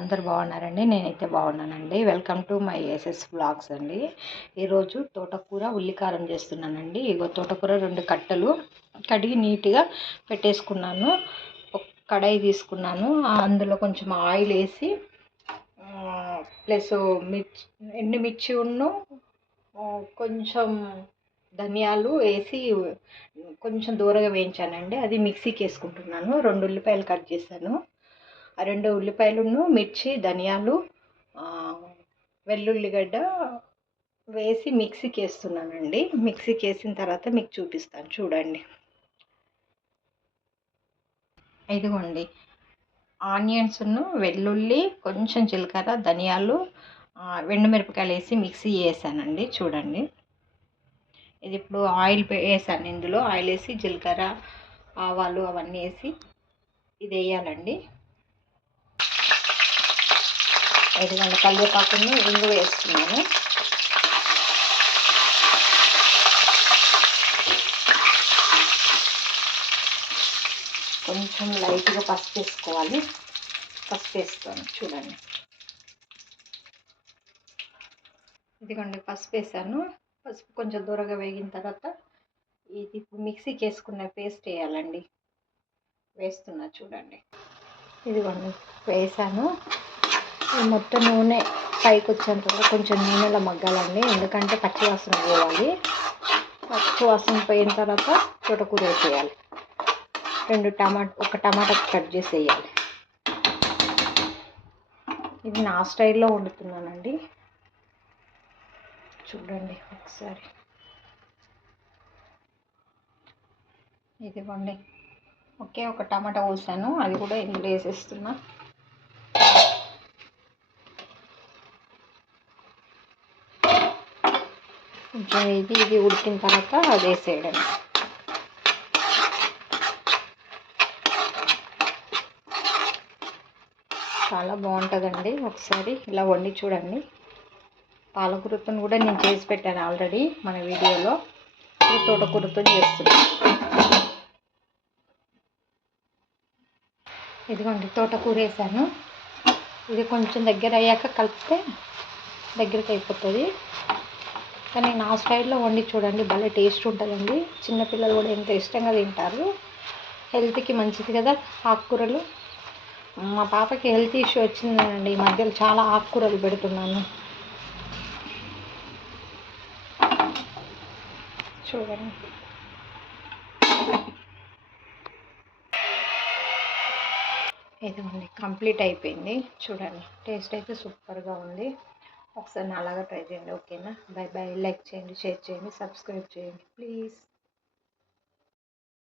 అందరు బాగున్నారండి నేనైతే బాగున్నానండి. Welcome to my SS blogs అండి. ఈరోజు తోటకూర ఉల్లికారం చేస్తున్నానండి. ఇగో తోటకూర రెండు కట్టలు కడిగి నీట్గా పెట్టేసుకున్నాను. ఒక కడాయి తీసుకున్నాను. అందులో కొంచెం ఆయిల్ వేసి ప్లస్ మిర్చి ఎండుమిర్చి ఉన్ను కొంచెం ధనియాలు వేసి కొంచెం దూరగా వేయించానండి. అది మిక్సీకి వేసుకుంటున్నాను. రెండు ఉల్లిపాయలు కట్ చేశాను. ఆ రెండు ఉల్లిపాయలును మిర్చి ధనియాలు వెల్లుల్లిగడ్డ వేసి మిక్సీకి వేస్తున్నానండి మిక్సీకి వేసిన తర్వాత మీకు చూపిస్తాను. చూడండి. ఇదిగోండి. ఆనియన్స్ను వెల్లుల్లి కొంచెం జీలకర్ర ధనియాలు మిరపకాయలు వేసి మిక్సీ వేసానండి చూడండి. ఇది ఇప్పుడు ఆయిల్ వేసాను ఇందులో. ఆయిల్ వేసి జీలకర్ర ఆవాలు అవన్నీ వేసి ఇది వేయాలండి. ఇదిగోండి కల్వేపాకును ఇంగు వేస్తున్నాను కొంచెం లైట్గా పసుపు వేసుకోవాలి. పసుపు వేస్తాను చూడండి. ఇదిగోండి పసుపు వేసాను. పసుపు కొంచెం దూరగా వేగిన తర్వాత ఇది ఇప్పుడు మిక్సీకి వేసుకున్న పేస్ట్ వేయాలండి. వేస్తున్నా చూడండి. ఇదిగోండి వేసాను. మొత్తం నూనె పైకి వచ్చేంత కొంచెం నూనెలో మగ్గాలండి. ఎందుకంటే పచ్చి వాసన పోవాలి. పచ్చి వాసన పోయిన తర్వాత తోటకూర వేసేయాలి. రెండు టమాటా ఒక టమాటా కట్ చేసి వేయాలి ఇది నా స్టైల్లో వండుతున్నానండి. చూడండి ఒకసారి. ఇదిగోండి ఓకే ఒక టమాటా పోసాను. అది కూడా ఇందులో వేసేస్తున్నా. కొంచెం ఇది ఇది ఉడికిన తర్వాత అది వేసేయడం చాలా బాగుంటుందండి. ఒకసారి ఇలా వండి చూడండి. పాలకూరతో కూడా నేను చేసి పెట్టాను ఆల్రెడీ మన వీడియోలో. తోటకూరతో చేస్తున్నాను ఇదిగోండి తోటకూర వేసాను. ఇది కొంచెం దగ్గర అయ్యాక కలిపితే దగ్గరికి అయిపోతుంది. కానీ నా స్టైల్లో వండి చూడండి భలే టేస్ట్ ఉంటుందండి. చిన్నపిల్లలు కూడా ఎంత ఇష్టంగా తింటారు. హెల్త్కి మంచిది కదా ఆకుకూరలు. మా పాపకి హెల్త్ ఇష్యూ వచ్చిందండి ఈ మధ్యలో చాలా ఆకుకూరలు పెడుతున్నాను. చూడండి. ఇదిగోండి కంప్లీట్ అయిపోయింది. చూడండి టేస్ట్ అయితే సూపర్గా ఉంది. ఒకసారి నా అలాగా ట్రై చేయండి ఓకేనా? Bye bye. లైక్ చేయండి షేర్ చేయండి సబ్స్క్రైబ్ చేయండి ప్లీజ్.